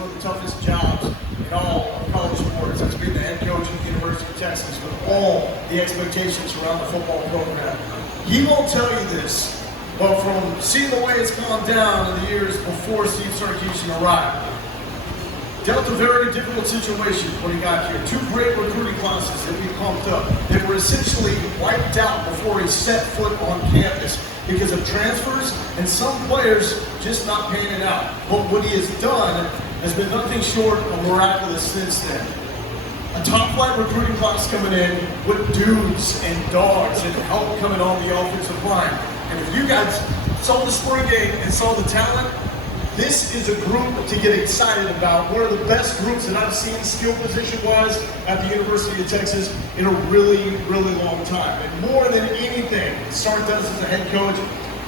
one of the toughest jobs in all of college sports. That's being the head coach at the University of Texas with all the expectations around the football program. He won't tell you this, but from seeing the way it's gone down in the years before Steve Sarkisian arrived, dealt a very difficult situation when he got here. Two great recruiting classes that we pumped up. They were essentially wiped out before he set foot on campus because of transfers and some players just not paying it out. But what he has done has been nothing short of miraculous since then. A top-flight recruiting class coming in with dudes and dogs and help coming on the offensive line. And if you guys saw the spring game and saw the talent, this is a group to get excited about. One of the best groups that I've seen skill position-wise at the University of Texas in a really, really long time. And more than anything, Sark does as a head coach,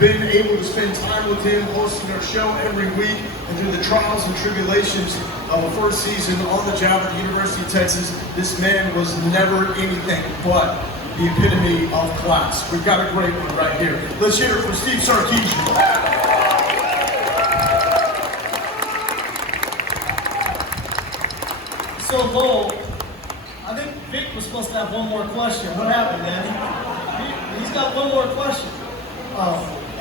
been able to spend time with him, hosting our show every week, and through the trials and tribulations of a first season on the job at the University of Texas, this man was never anything but the epitome of class. We've got a great one right here. Let's hear it for Steve Sarkisian. So bold. I think Vic was supposed to have one more question. What happened, man? He's got one more question.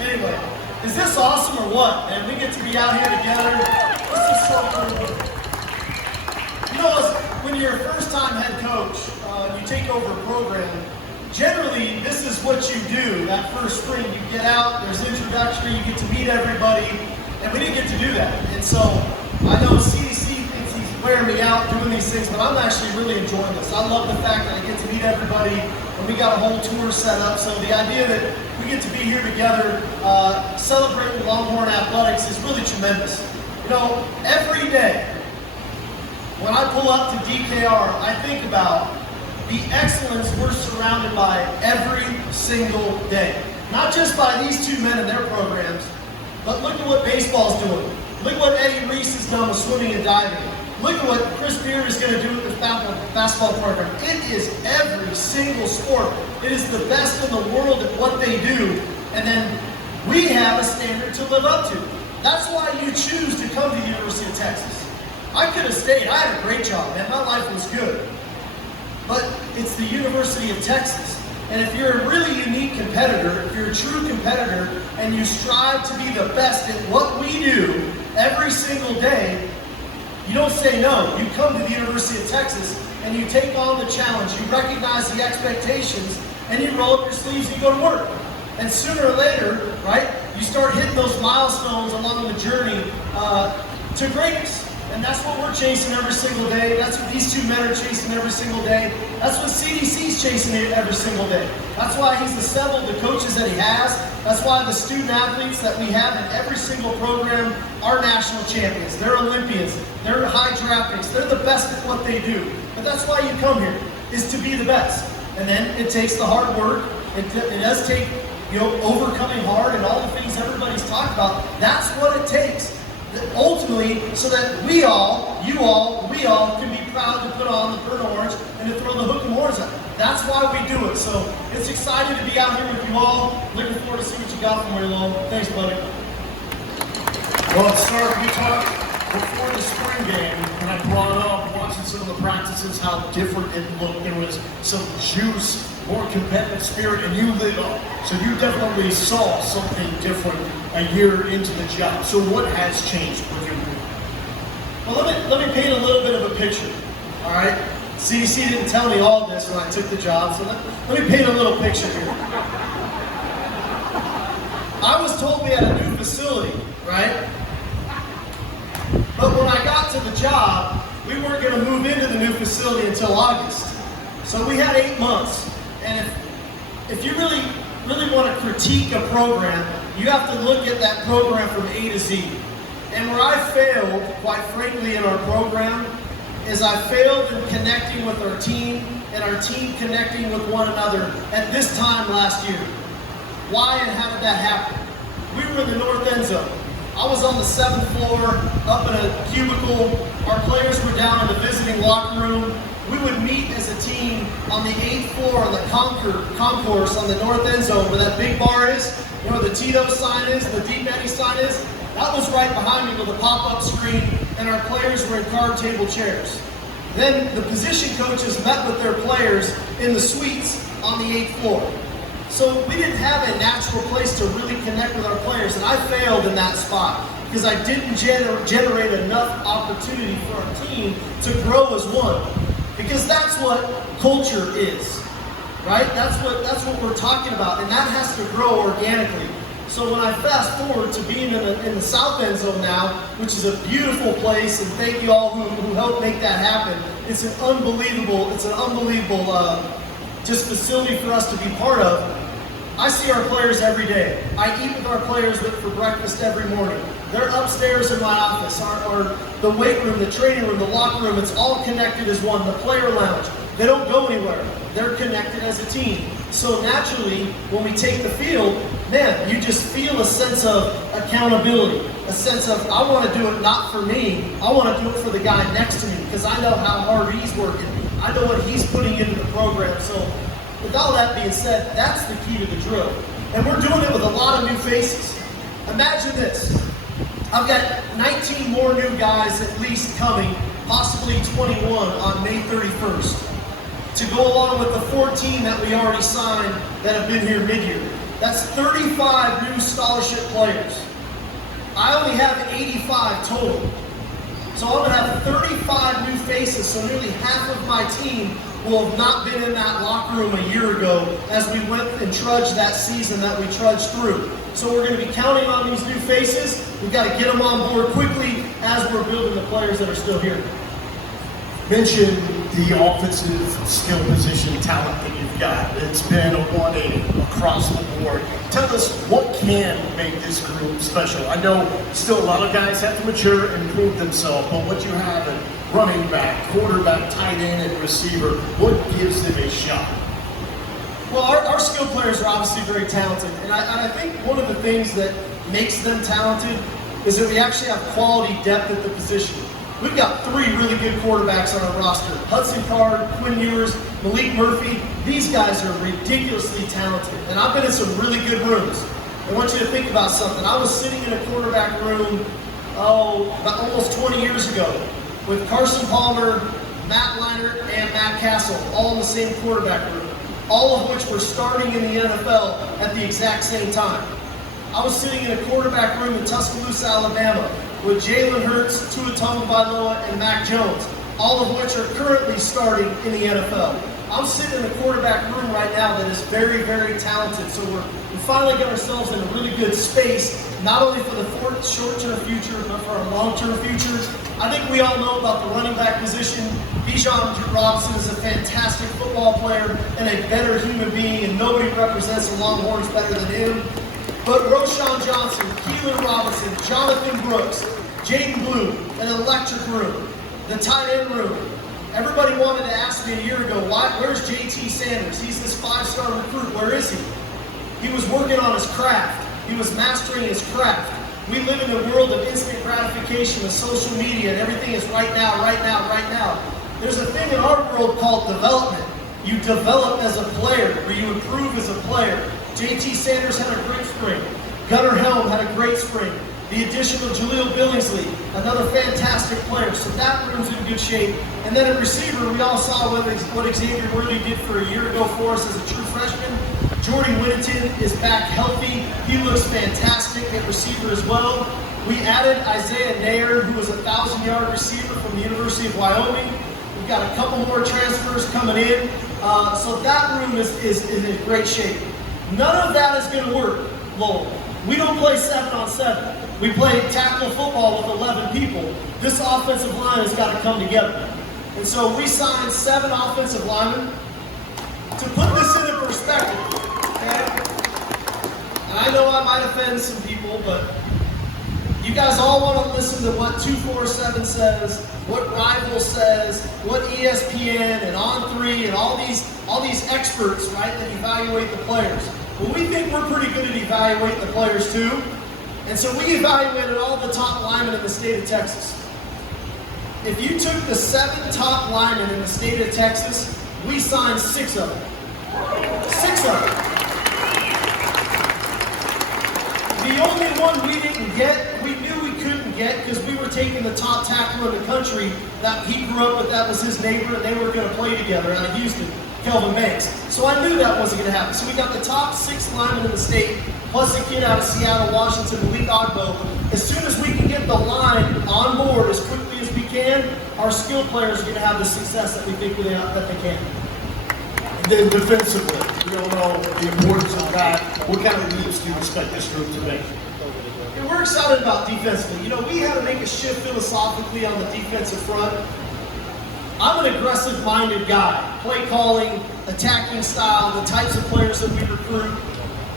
Anyway, is this awesome or what, man? We get to be out here together. This is so cool. You know, when you're a first-time head coach, you take over a program, generally, this is what you do that first spring. You get out, there's introductory, you get to meet everybody, and we didn't get to do that. And so, I know CDC thinks he's wearing me out doing these things, but I'm actually really enjoying this. I love the fact that I get to meet everybody, and we got a whole tour set up. So the idea that we get to be here together, celebrating Longhorn athletics is really tremendous. You know, every day, when I pull up to DKR, I think about the excellence we're surrounded by every single day. Not just by these two men and their programs, but look at what baseball's doing. Look what Eddie Reese has done with swimming and diving. Look at what Chris Beard is going to do with the basketball program. It is every single sport. It is the best in the world at what they do. And then we have a standard to live up to. That's why you choose to come to the University of Texas. I could have stayed. I had a great job, man. My life was good. But it's the University of Texas. And if you're a really unique competitor, if you're a true competitor, and you strive to be the best at what we do every single day, you don't say no. You come to the University of Texas and you take on the challenge. You recognize the expectations and you roll up your sleeves and you go to work. And sooner or later, right, you start hitting those milestones along the journey to greatness. And that's what we're chasing every single day. That's what these two men are chasing every single day. That's what CDC's chasing every single day. That's why he's assembled the coaches that he has. That's why the student athletes that we have in every single program are national champions. They're Olympians. They're high draft picks. They're the best at what they do. But that's why you come here, is to be the best. And then it takes the hard work. It does take, you know, overcoming hard and all the things everybody's talked about. That's what it takes. Ultimately, so that we all can be proud to put on the burnt orange and to throw the hook and horns up. That's why we do it. So it's exciting to be out here with you all. Looking forward to see what you got from here, Long. Thanks, buddy. Well, Sark, we talked before the spring game, and I brought up watching some of the practices, how different it looked. There was some juice, more competitive spirit, and you lit up. So you definitely saw something different a year into the job. So what has changed with your group? Well, let me paint a little bit of a picture, all right? CDC didn't tell me all this when I took the job, so let me paint a little picture here. I was told we had a new facility, right? But when I got to the job, we weren't going to move into the new facility until August. So we had 8 months. And if you really want to critique a program, you have to look at that program from A to Z. And where I failed, quite frankly, in our program, is I failed in connecting with our team and our team connecting with one another at this time last year. Why and how did that happen? We were in the north end zone. I was on the 7th floor, up in a cubicle. Our players were down in the visiting locker room. We would meet as a team on the 8th floor on the concourse on the north end zone where that big bar is, you know, the Tito sign is, the Deep Eddy sign is. That was right behind me with a pop-up screen and our players were in card table chairs. Then the position coaches met with their players in the suites on the 8th floor. So we didn't have a natural place to really connect with our players, and I failed in that spot because I didn't generate enough opportunity for our team to grow as one. Because that's what culture is, right? That's what we're talking about, and that has to grow organically. So when I fast forward to being in the South End Zone now, which is a beautiful place, and thank you all who helped make that happen. It's an unbelievable just facility for us to be part of. I see our players every day. I eat with our players for breakfast every morning. They're upstairs in my office, or the weight room, the training room, the locker room. It's all connected as one. The player lounge. They don't go anywhere. They're connected as a team. So naturally, when we take the field, man, you just feel a sense of accountability, a sense of, I want to do it not for me, I want to do it for the guy next to me because I know how hard he's working. I know what he's putting into the program. So with all that being said, that's the key to the drill. And we're doing it with a lot of new faces. Imagine this. I've got 19 more new guys at least coming, possibly 21 on May 31st. To go along with the 14 that we already signed that have been here mid-year. That's 35 new scholarship players. I only have 85 total. So I'm going to have 35 new faces, so nearly half of my team will have not been in that locker room a year ago as we went and trudged that season that we trudged through. So we're going to be counting on these new faces. We've got to get them on board quickly as we're building the players that are still here. Mention the offensive skill position talent that you've got. It's been a 180 across the board. Tell us what can make this group special. I know still a lot of guys have to mature and prove themselves, but what you have at running back, quarterback, tight end, and receiver, what gives them a shot? Well, our skill players are obviously very talented, and I think one of the things that makes them talented is that we actually have quality depth at the position. We've got 3 really good quarterbacks on our roster. Hudson Card, Quinn Ewers, Malik Murphy. These guys are ridiculously talented. And I've been in some really good rooms. I want you to think about something. I was sitting in a quarterback room, about almost 20 years ago with Carson Palmer, Matt Leinart, and Matt Castle, all in the same quarterback room, all of which were starting in the NFL at the exact same time. I was sitting in a quarterback room in Tuscaloosa, Alabama, with Jalen Hurts, Tua Tagovailoa, and Mac Jones, all of which are currently starting in the NFL. I'm sitting in a quarterback room right now that is very, very talented. So we finally got ourselves in a really good space, not only for the short-term future, but for our long-term future. I think we all know about the running back position. Bijan Robinson is a fantastic football player and a better human being, and nobody represents the Longhorns better than him. But Roschon Johnson, Keelan Robinson, Jonathan Brooks, Jaden Blue, an electric room, the tight end room. Everybody wanted to ask me a year ago, where's JT Sanders? He's this 5-star recruit, where is he? He was working on his craft. He was mastering his craft. We live in a world of instant gratification with social media and everything is right now, right now, right now. There's a thing in our world called development. You develop as a player, or you improve as a player. JT Sanders had a great spring. Gunnar Helm had a great spring. The addition of Jaleel Billingsley, another fantastic player. So that room's in good shape. And then at receiver, we all saw what Xavier Worthy did for a year ago for us as a true freshman. Jordy Whittington is back healthy. He looks fantastic at receiver as well. We added Isaiah Nair, who was a 1,000-yard receiver from the University of Wyoming. We've got a couple more transfers coming in. So that room is in great shape. None of that is going to work, Lowell. We don't play 7-on-7. We play tackle football with 11 people. This offensive line has got to come together. And so we signed 7 offensive linemen. To put this into perspective, okay? And I know I might offend some people, but you guys all want to listen to what 247 says, what Rival says, what ESPN and On3 and all these experts, right, that evaluate the players. Well, we think we're pretty good at evaluating the players too. And so we evaluated all the top linemen in the state of Texas. If you took the 7 top linemen in the state of Texas, we signed 6 of them. 6 of them. The only one we didn't get, we knew we couldn't get because we were taking the top tackler in the country that he grew up with, that was his neighbor, and they were going to play together out of Houston, Kelvin Banks. So I knew that wasn't going to happen. So we got the top 6 linemen in the state, plus a kid out of Seattle, Washington, Malik Ogbo. As soon as we can get the line on board as quickly as we can, our skilled players are going to have the success that we think that they can. And then defensively, we all know the importance of that. What kind of leads do you expect this group to make? And we're excited about defensively. You know, we had to make a shift philosophically on the defensive front. I'm an aggressive-minded guy, play calling, attacking style, the types of players that we recruit,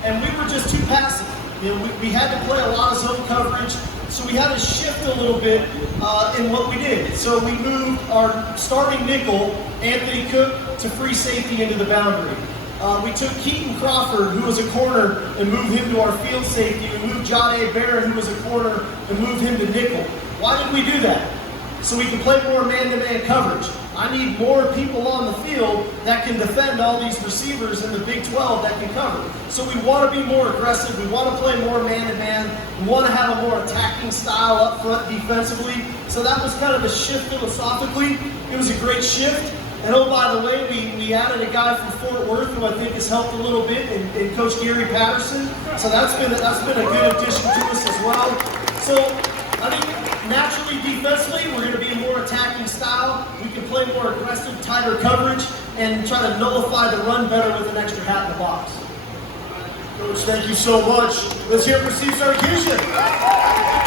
and we were just too passive. You know, we had to play a lot of zone coverage, so we had to shift a little bit in what we did. So we moved our starting nickel, Anthony Cook, to free safety into the boundary. We took Keaton Crawford, who was a corner, and moved him to our field safety. We moved Jahdae Barron, who was a corner, and moved him to nickel. Why did we do that? So we can play more man-to-man coverage. I need more people on the field that can defend all these receivers in the Big 12 that can cover. So we want to be more aggressive. We want to play more man-to-man. We want to have a more attacking style up front defensively. So that was kind of a shift philosophically. It was a great shift. And oh, by the way, we added a guy from Fort Worth who I think has helped a little bit in Coach Gary Patterson. So that's been a good addition to us as well. So I think naturally defensively, we're going to be a more attacking style. We can play more aggressive, tighter coverage, and try to nullify the run better with an extra hat in the box. Coach, thank you so much. Let's hear it for Steve Sarkisian.